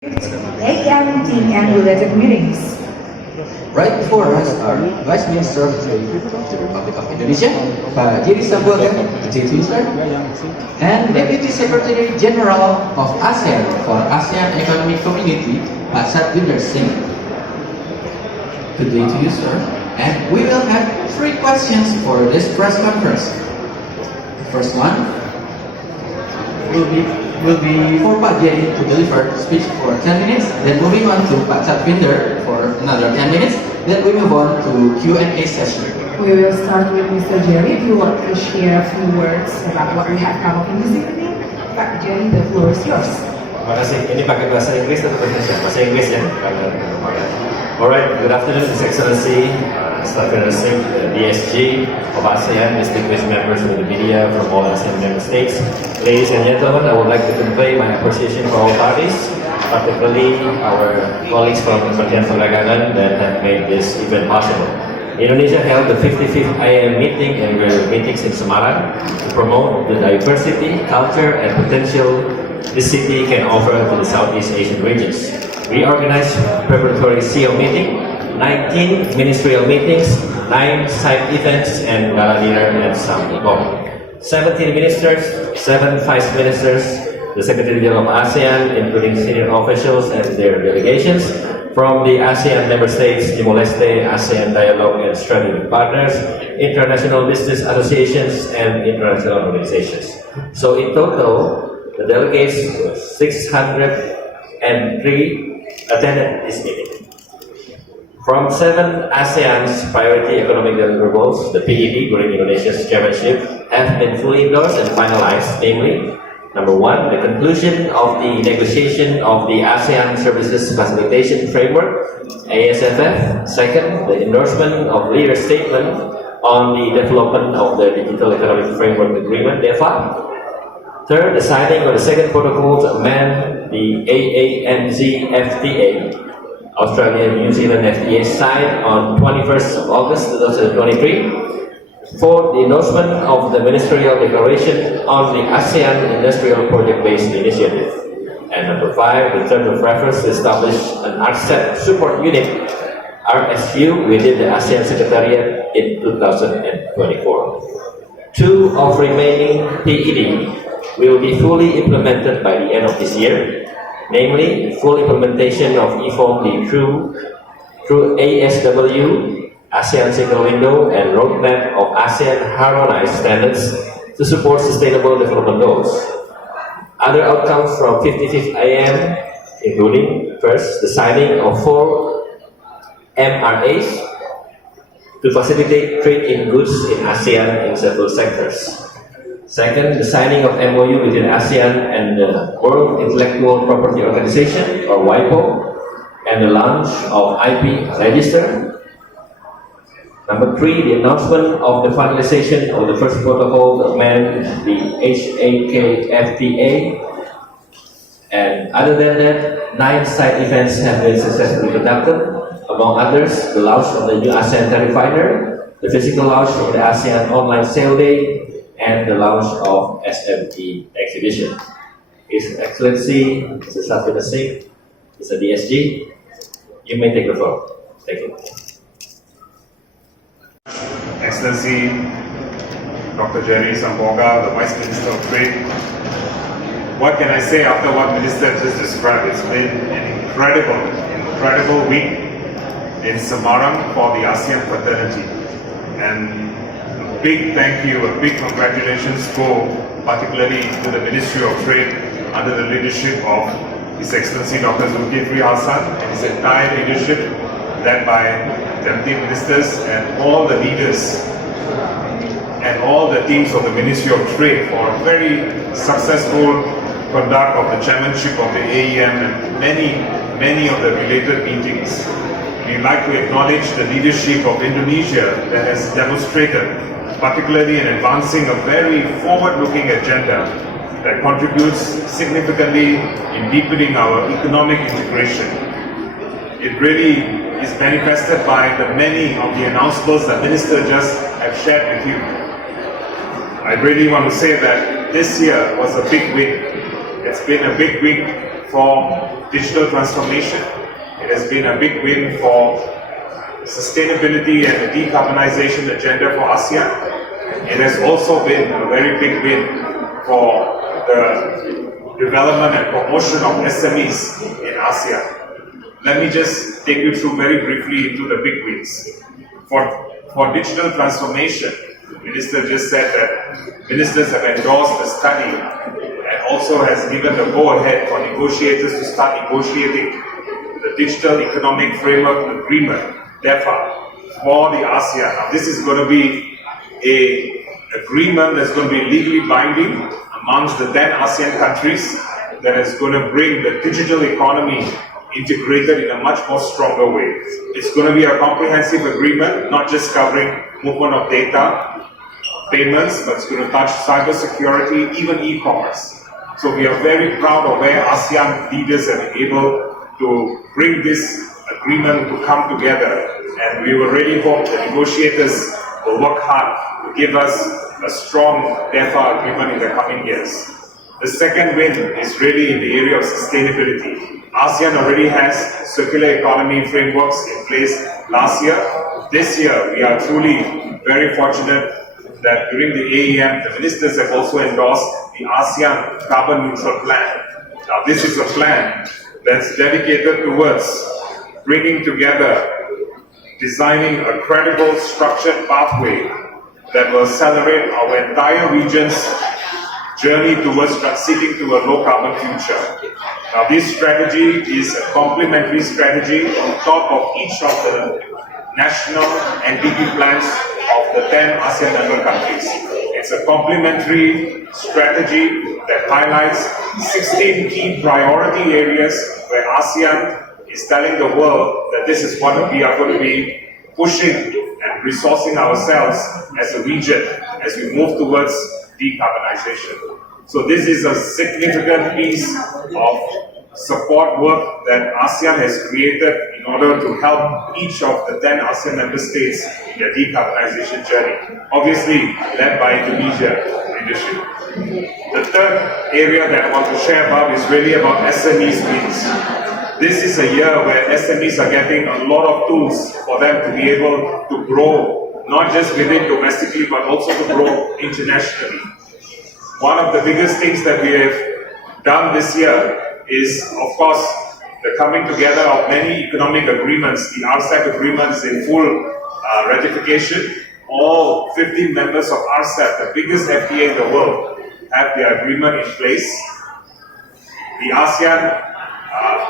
AM meeting and related meetings. Right before us are Vice Minister of the Republic of Indonesia, Pak Jerry Sambuaga, Chief Minister, and Deputy Secretary General of ASEAN for ASEAN Economic Community, Pak Satvinder Singh. Good day to you, sir. And we will have 3 questions for this press conference. The first one will be for Pak Jerry to deliver speech for 10 minutes, then moving on to Pak Satvinder for another 10 minutes, then we move on to Q&A session. We will start with Mr. Jerry. If you want to share a few words about what we have come up in this evening, Pak Jerry, the floor is yours. Terima kasih. Ini pakai bahasa Inggris atau bahasa Indonesia? Bahasa Inggris ya. Alright, good afternoon, His Excellency, Satvinder Singh, the DSG of ASEAN, distinguished members of the media from all ASEAN member states. Ladies and gentlemen, I would like to convey my appreciation for all parties, particularly our colleagues from Kementerian Perdagangan that have made this event possible. Indonesia held the 55th IAM meeting and meetings in Semarang to promote the diversity, culture, and potential this city can offer to the Southeast Asian regions. We organized preparatory CO meeting, 19 ministerial meetings, 9 side events, and gala dinner and some more. 17 ministers, 7 vice ministers, the Secretary General of ASEAN, including senior officials and their delegations, from the ASEAN member states, Timor-Leste, ASEAN Dialogue and Strategic Partners, international business associations, and international organizations. So in total, the delegates, 603 attended this meeting. From 7 ASEAN's priority economic deliverables, the PED during Indonesia's chairmanship have been fully endorsed and finalized, namely, number 1, the conclusion of the negotiation of the ASEAN Services Facilitation Framework, ASFF. Second, the endorsement of leader statement on the development of the Digital Economic Framework Agreement, DEFA. Third, the signing of the second protocol to amend the AANZ FTA, Australia and New Zealand FTA, signed on 21st of August 2023. Fourth, the endorsement of the Ministerial Declaration on the ASEAN Industrial Project-Based Initiative. And number 5, the term of reference to establish an RCEP support unit, RSU, within the ASEAN Secretariat in 2024. 2 of remaining PED will be fully implemented by the end of this year, namely full implementation of EFOMD through ASW, ASEAN Single Window, and roadmap of ASEAN harmonized standards to support sustainable development goals. Other outcomes from 55th IAM, including first, the signing of 4 MRAs to facilitate trade in goods in ASEAN in several sectors. Second, the signing of MOU between ASEAN and the World Intellectual Property Organization, or WIPO, and the launch of IP Register. Number 3, the announcement of the finalization of the first protocol to amend the HAKFTA. And other than that, 9 side events have been successfully conducted. Among others, the launch of the new ASEAN Tariff Finder, the physical launch of the ASEAN Online Sale Day, and the launch of SME exhibition. His Excellency, Mr. Satvinder Singh, Mr. DSG, you may take the floor. Thank you. Excellency, Dr. Jerry Sambuaga, the Vice Minister of Trade. What can I say after what Minister just described? It's been an incredible week in Semarang for the ASEAN fraternity. And a big thank you, a big congratulations go particularly to the Ministry of Trade under the leadership of His Excellency Dr. Zulkifli Hasan and his entire leadership led by Deputy Ministers and all the leaders and all the teams of the Ministry of Trade for a very successful conduct of the chairmanship of the AEM and many of the related meetings. We'd like to acknowledge the leadership of Indonesia that has demonstrated, particularly in advancing a very forward-looking agenda that contributes significantly in deepening our economic integration. It really is manifested by the many of the announcements that Minister just have shared with you. I really want to say that this year was a big week. It's been a big week for digital transformation. It has been a big win for sustainability and the decarbonization agenda for ASEAN. It has also been a very big win for the development and promotion of SMEs in ASEAN. Let me just take you through very briefly into the big wins. For digital transformation, the Minister just said that ministers have endorsed the study and also has given the go-ahead for negotiators to start negotiating the Digital Economic Framework Agreement, DEFA, for the ASEAN. Now, this is going to be an agreement that's going to be legally binding amongst the 10 ASEAN countries that is going to bring the digital economy integrated in a much more stronger way. It's going to be a comprehensive agreement, not just covering movement of data, payments, but it's going to touch cybersecurity, even e-commerce. So we are very proud of where ASEAN leaders have been able to bring this agreement to come together, and we will really hope the negotiators will work hard to give us a strong DEFA agreement in the coming years. The second win is really in the area of sustainability. ASEAN already has circular economy frameworks in place last year. This year, we are truly very fortunate that during the AEM, the ministers have also endorsed the ASEAN Carbon Neutral Plan. Now, this is a plan that's dedicated towards bringing together, designing a credible, structured pathway that will accelerate our entire region's journey towards transiting to a low-carbon future. Now, this strategy is a complementary strategy on top of each of the national NDP plans of the 10 ASEAN member countries. It's a complementary strategy that highlights 16 key priority areas where ASEAN is telling the world that this is what we are going to be pushing and resourcing ourselves as a region as we move towards decarbonization. So this is a significant piece of support work that ASEAN has created in order to help each of the 10 ASEAN member states in their decarbonization journey, obviously led by Indonesia leadership. The third area that I want to share about is really about SMEs wins. This is a year where SMEs are getting a lot of tools for them to be able to grow, not just within domestically, but also to grow internationally. One of the biggest things that we have done this year is, of course, the coming together of many economic agreements. The RCEP agreement is in full ratification. All 15 members of RCEP, the biggest FTA in the world, have their agreement in place. The ASEAN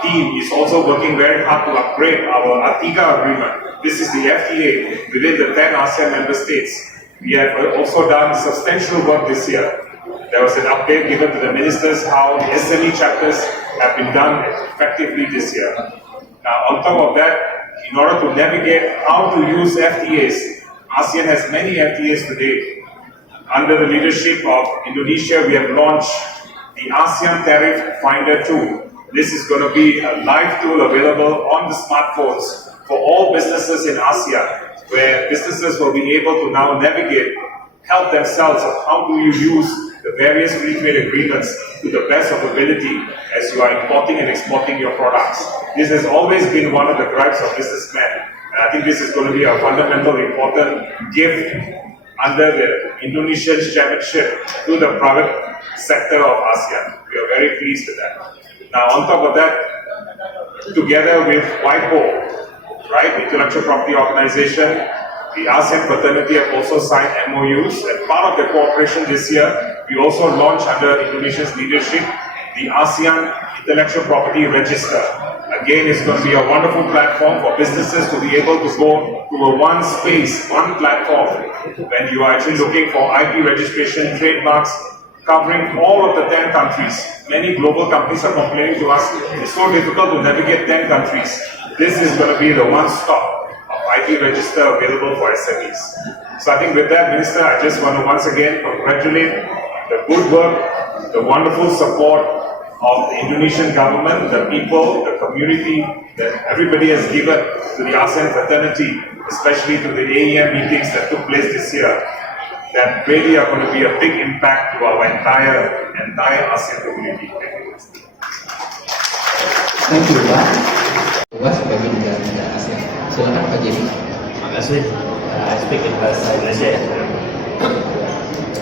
team is also working very hard to upgrade our ATIGA agreement. This is the FTA within the 10 ASEAN member states. We have also done substantial work this year. There was an update given to the ministers how the SME chapters have been done effectively this year. Now, on top of that, in order to navigate how to use FTAs, ASEAN has many FTAs today. Under the leadership of Indonesia, we have launched the ASEAN Tariff Finder tool. This is going to be a live tool available on the smartphones for all businesses in ASEAN, where businesses will be able to now navigate, help themselves of how do you use the various free trade agreements to the best of ability as you are importing and exporting your products. This has always been one of the gripes of businessmen, and I think this is going to be a fundamental important gift under the Indonesian chairmanship to the private sector of ASEAN. We are very pleased with that. Now, on top of that, together with WIPO, right, Intellectual Property Organization, the ASEAN fraternity have also signed MOUs, and part of the cooperation this year, we also launched under Indonesia's leadership the ASEAN Intellectual Property Register. Again, it's going to be a wonderful platform for businesses to be able to go to a one space, one platform, when you are actually looking for IP registration, trademarks, covering all of the 10 countries. Many global companies are complaining to us, it's so difficult to navigate 10 countries. This is going to be the one-stop IP register available for SMEs. So I think with that, Minister, I just want to once again congratulate the good work, the wonderful support of the Indonesian government, the people, the community, that everybody has given to the ASEAN fraternity, especially to the AEM meetings that took place this year, that really are going to be a big impact to our entire ASEAN community. Thank you. Thank you, Pak. Luas bagi negara-negara ASEAN. Silakan Pak Jerry. Terima kasih. Speak in bahasa Indonesia ya.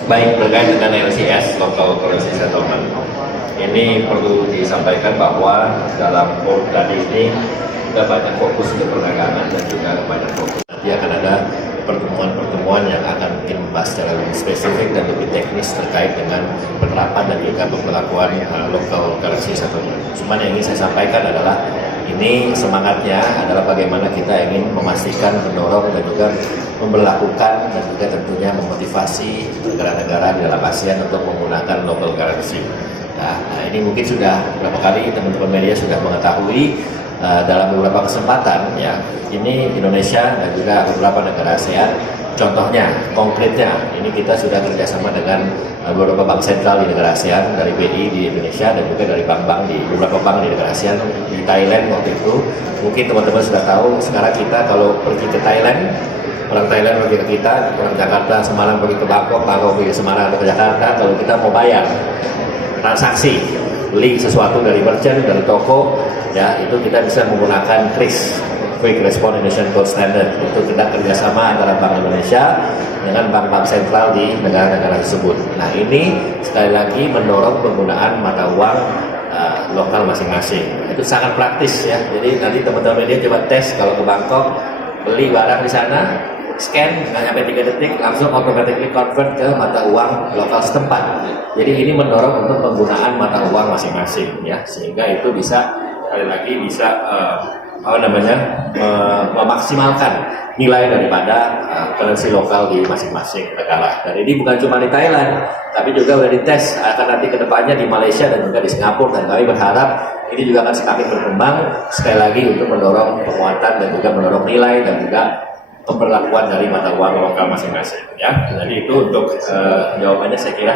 Baik, terkait dengan LCS, Local Currency Settlement, ini perlu disampaikan bahwa dalam board tadi ini kita banyak fokus ke perdagangan dan juga banyak fokus. Nanti akan ada pertemuan-pertemuan yang akan mungkin membahas secara lebih spesifik dan lebih teknis terkait dengan penerapan dan juga pemberlakuan Local Currency Settlement. Cuman yang ingin saya sampaikan adalah ini semangatnya adalah bagaimana kita ingin memastikan, mendorong dan juga memberlakukan dan juga tentunya memotivasi negara-negara di dalam ASEAN untuk menggunakan local currency. Nah, ini mungkin sudah beberapa kali teman-teman media sudah mengetahui dalam beberapa kesempatan ya. Ini Indonesia dan juga beberapa negara ASEAN. Contohnya, konkretnya, ini kita sudah kerjasama dengan beberapa bank sentral di negara ASEAN, dari BI di Indonesia dan juga dari bank-bank di beberapa bank di negara ASEAN. Di Thailand waktu itu, mungkin teman-teman sudah tahu, sekarang kita kalau pergi ke Thailand, orang Thailand pergi ke kita, orang Jakarta semalam pergi ke Bangkok, Bangkok pergi ke Semarang atau ke Jakarta, kalau kita mau bayar transaksi, beli sesuatu dari merchant, dari toko, ya itu kita bisa menggunakan KRIS, Quick Response Indonesian Code Standard. Itu kita kerjasama antara Bank Indonesia dengan bank-bank sentral di negara-negara tersebut. Nah ini sekali lagi mendorong penggunaan mata uang lokal masing-masing. Itu sangat praktis ya. Jadi nanti teman-teman media coba tes kalau ke Bangkok, beli barang di sana, scan nggak sampai 3 detik langsung automatically convert ke mata uang lokal setempat. Jadi ini mendorong untuk penggunaan mata uang masing-masing ya, sehingga itu bisa sekali lagi bisa memaksimalkan nilai daripada currency lokal di masing-masing negara. Dan ini bukan cuma di Thailand, tapi juga sudah dites akan nanti kedepannya di Malaysia dan juga di Singapura. Dan kami berharap ini juga akan semakin berkembang sekali lagi untuk mendorong penguatan dan juga mendorong nilai dan juga pemberlakuan dari mata uang lokal masing-masing ya. Jadi itu untuk jawabannya saya kira.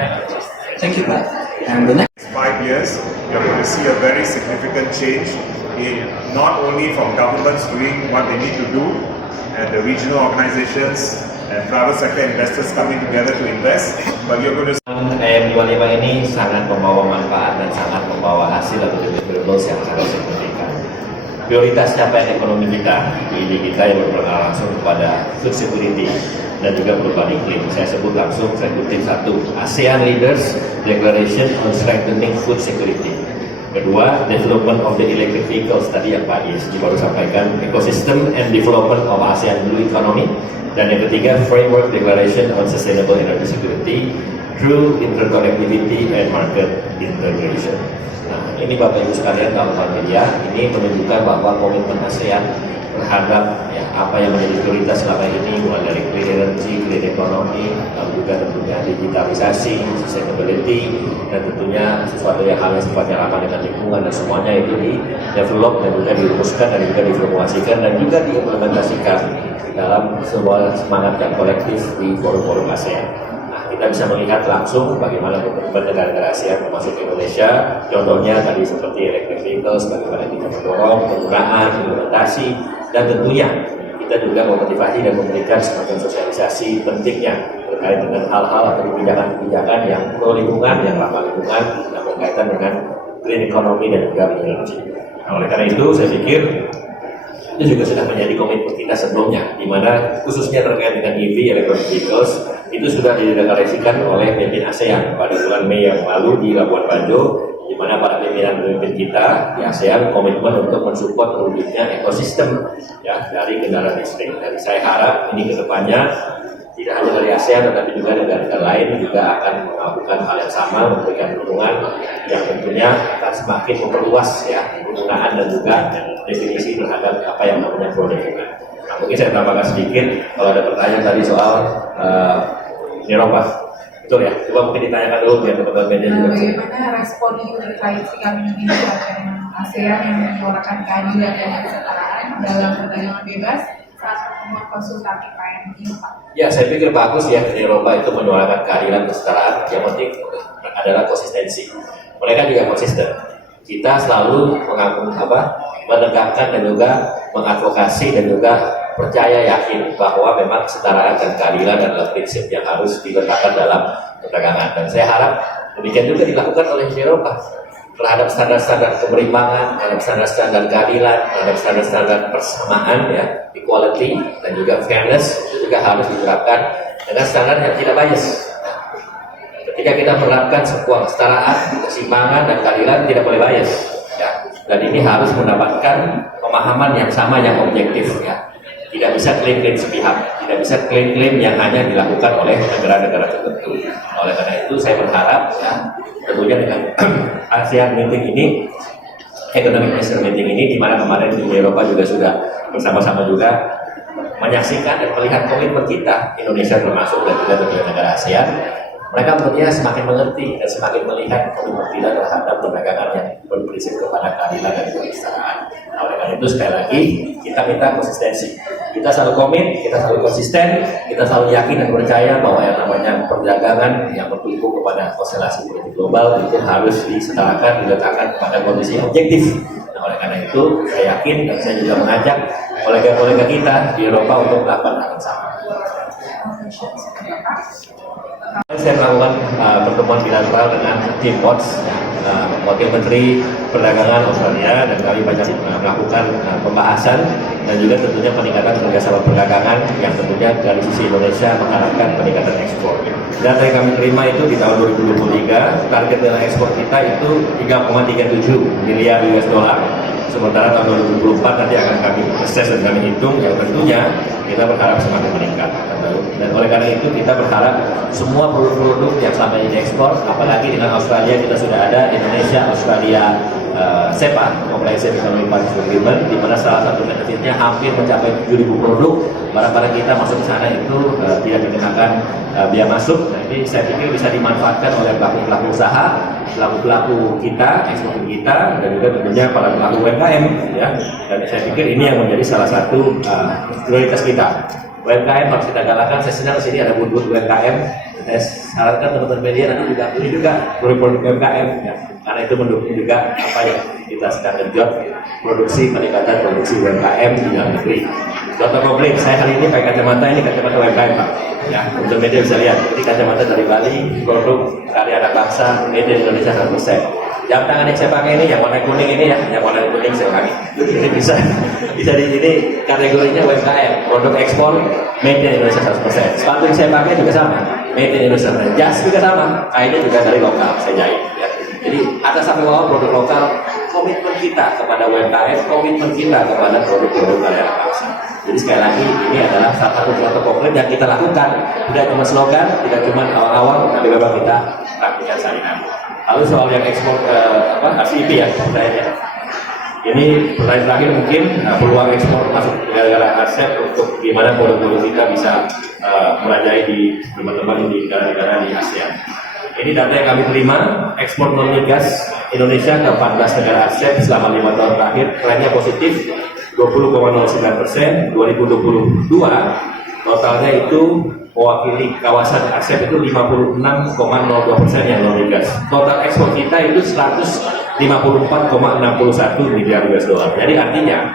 Thank you, Pak. And the next 5 years, you're going to see a very significant change in not only from governments doing what they need to do and the regional organizations and private sector investors coming together to invest, but you're going to EM25 ini sangat membawa manfaat dan sangat membawa hasil atau deliverables yang sangat signifikan. Prioritas capaian ekonomi kita, ini kita yang berpengaruh langsung kepada food security dan juga perubahan iklim. Saya sebut langsung, saya kutip satu, ASEAN Leaders Declaration on Strengthening Food Security. Kedua, Development of the Electric Vehicles, tadi yang Pak Yusri baru sampaikan, Ecosystem and Development of ASEAN Blue Economy. Dan yang ketiga, Framework Declaration on Sustainable Energy Security through Interconnectivity and Market Integration. Nah, ini Bapak Ibu sekalian, kawan-kawan media, ini menunjukkan bahwa komitmen ASEAN terhadap ya, apa yang menjadi prioritas selama ini, mulai dari clean energy, clean economy, lalu juga tentunya digitalisasi, sustainability, dan tentunya sesuatu yang hal yang sifatnya ramah dengan lingkungan, dan semuanya itu di develop dan juga dirumuskan dan juga diformulasikan dan juga diimplementasikan dalam sebuah semangat yang kolektif di forum-forum ASEAN. Kita bisa melihat langsung bagaimana komitmen negara-negara ASEAN termasuk Indonesia. Contohnya tadi seperti electric vehicles, bagaimana kita mendorong penggunaan, implementasi, dan tentunya kita juga memotivasi dan memberikan semacam sosialisasi pentingnya terkait dengan hal-hal atau kebijakan-kebijakan yang pro lingkungan, yang ramah lingkungan, yang berkaitan dengan green economy dan juga green energy. Nah, oleh karena itu saya pikir itu juga sudah menjadi komitmen kita sebelumnya, di mana khususnya terkait dengan EV, electric vehicles, itu sudah dideklarasikan oleh pemimpin ASEAN pada bulan Mei yang lalu di Labuan Bajo, di mana para pemimpin kita di ASEAN komitmen untuk mensupport terwujudnya ekosistem ya dari kendaraan listrik. Dan saya harap ini kedepannya tidak hanya dari ASEAN tetapi juga negara-negara lain juga akan melakukan hal yang sama, memberikan dukungan yang tentunya akan semakin memperluas ya penggunaan dan juga definisi terhadap apa yang namanya pro lingkungan. Nah, mungkin saya tambahkan sedikit kalau ada pertanyaan tadi soal Eropa, betul ya? Coba mungkin ditanyakan dulu biar teman-teman media juga. Bagaimana respon EU terkait sikap Indonesia dan ASEAN yang menyuarakan keadilan dan kesetaraan dalam perdagangan bebas saat pertemuan konsultatif PMI, Pak? Ya, saya pikir bagus ya Eropa itu menyuarakan keadilan kesetaraan. Yang penting adalah konsistensi. Mereka juga konsisten. Kita selalu menegakkan dan juga mengadvokasi dan juga percaya yakin bahwa memang kesetaraan dan keadilan adalah prinsip yang harus diletakkan dalam perdagangan. Dan saya harap demikian juga dilakukan oleh Eropa. terhadap standar-standar keberimbangan, terhadap standar-standar keadilan, terhadap standar-standar persamaan, ya, equality, dan juga fairness, itu juga harus diterapkan dengan standar yang tidak bias. Ketika kita menerapkan sebuah kesetaraan, keseimbangan, dan keadilan, tidak boleh bias, ya. Dan ini harus mendapatkan pemahaman yang sama, yang objektif, ya. Tidak bisa klaim-klaim sepihak, tidak bisa klaim-klaim yang hanya dilakukan oleh negara-negara tertentu. Oleh karena itu, saya berharap, ya, tentunya dengan ASEAN meeting ini, Economic Minister meeting ini, di mana kemarin di Eropa juga sudah bersama-sama juga menyaksikan dan melihat komitmen kita, Indonesia termasuk dan juga tentunya negara ASEAN, mereka tentunya semakin mengerti dan semakin melihat komitmen kita terhadap perdagangan yang berprinsip kepada keadilan dan kesetaraan. Nah, oleh karena itu sekali lagi kita minta konsistensi. Kita selalu komit, kita selalu konsisten, kita selalu yakin dan percaya bahwa yang namanya perdagangan yang bertumpu kepada konstelasi politik global itu harus disetarakan, diletakkan pada kondisi yang objektif. Nah, oleh karena itu saya yakin dan saya juga mengajak kolega-kolega kita di Eropa untuk melakukan hal yang sama. Saya melakukan pertemuan bilateral dengan tim Watts, Wakil Menteri Perdagangan Australia, dan kami banyak melakukan pembahasan dan juga tentunya peningkatan kerjasama perdagangan yang tentunya dari sisi Indonesia mengharapkan peningkatan ekspor. Data yang kami terima itu di tahun 2023 target nilai ekspor kita itu 3,37 miliar US dollar. Sementara tahun 2024 nanti akan kami assess dan kami hitung, yang tentunya kita berharap semakin meningkat. Dan oleh karena itu kita berharap semua produk-produk yang selama ini diekspor, apalagi dengan Australia kita sudah ada Indonesia Australia CEPA, Comprehensive Economic Partnership Agreement, di mana salah satu benefitnya hampir mencapai 7.000 produk. Barang-barang kita masuk ke sana itu tidak dikenakan biaya masuk. Nah, ini saya pikir bisa dimanfaatkan oleh pelaku-pelaku usaha, pelaku-pelaku kita, ekspor kita, dan juga tentunya para pelaku UMKM, ya. Dan saya pikir ini yang menjadi salah satu prioritas kita. UMKM harus kita galakkan. Saya senang di sini ada booth UMKM. Saya sarankan teman-teman media nanti juga beli juga produk UMKM, ya. Karena itu mendukung juga apa yang kita sedang genjot, produksi, peningkatan produksi UMKM di dalam negeri. Contoh konkret, saya hari ini pakai kacamata, ini kacamata UMKM, Pak. Ya, untuk media bisa lihat, ini kacamata dari Bali, produk karya anak bangsa, made in Indonesia 100%. Jam tangan yang saya pakai ini, yang warna kuning ini, ya, yang warna kuning saya pakai. Ini bisa di ini kategorinya UMKM, produk ekspor, made in Indonesia 100%. Sepatu yang saya pakai juga sama, made in Indonesia 100%. Jas juga sama, kainnya juga dari lokal, saya jahit. Ya. Jadi atas sampai bawah produk lokal, komitmen kita kepada UMKM, komitmen kita kepada produk-produk karya anak bangsa. Jadi sekali lagi ini adalah salah satu contoh konkret yang kita lakukan, tidak cuma slogan, tidak cuma awal-awal, tapi memang kita praktikkan sehari-hari. Lalu soal yang ekspor RCEP, ya, pertanyaannya. Ini pertanyaan terakhir mungkin peluang ekspor masuk negara-negara ASEAN untuk gimana produk-produk kita bisa merajai di teman-teman di negara-negara di ASEAN. Ini data yang kami terima, ekspor non-migas Indonesia ke 14 negara ASEAN selama 5 tahun terakhir, trennya positif 20,09%. 2022 totalnya itu mewakili kawasan ASEAN itu 56,02% yang non-migas. Total ekspor kita itu 154,61 miliar US dollar. Jadi artinya,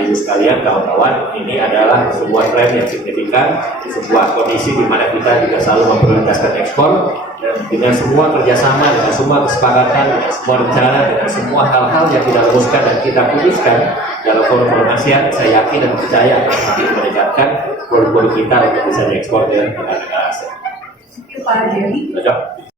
Ibu sekalian, kawan-kawan, ini adalah sebuah tren yang signifikan, sebuah kondisi di mana kita juga selalu memprioritaskan ekspor, dan dengan semua kerjasama, dengan semua kesepakatan, dengan semua rencana, dengan semua hal-hal yang kita rumuskan dan kita putuskan dalam forum ASEAN, saya yakin dan percaya akan semakin meningkatkan produk-produk kita untuk bisa diekspor ke negara-negara ASEAN. Pak Jerry.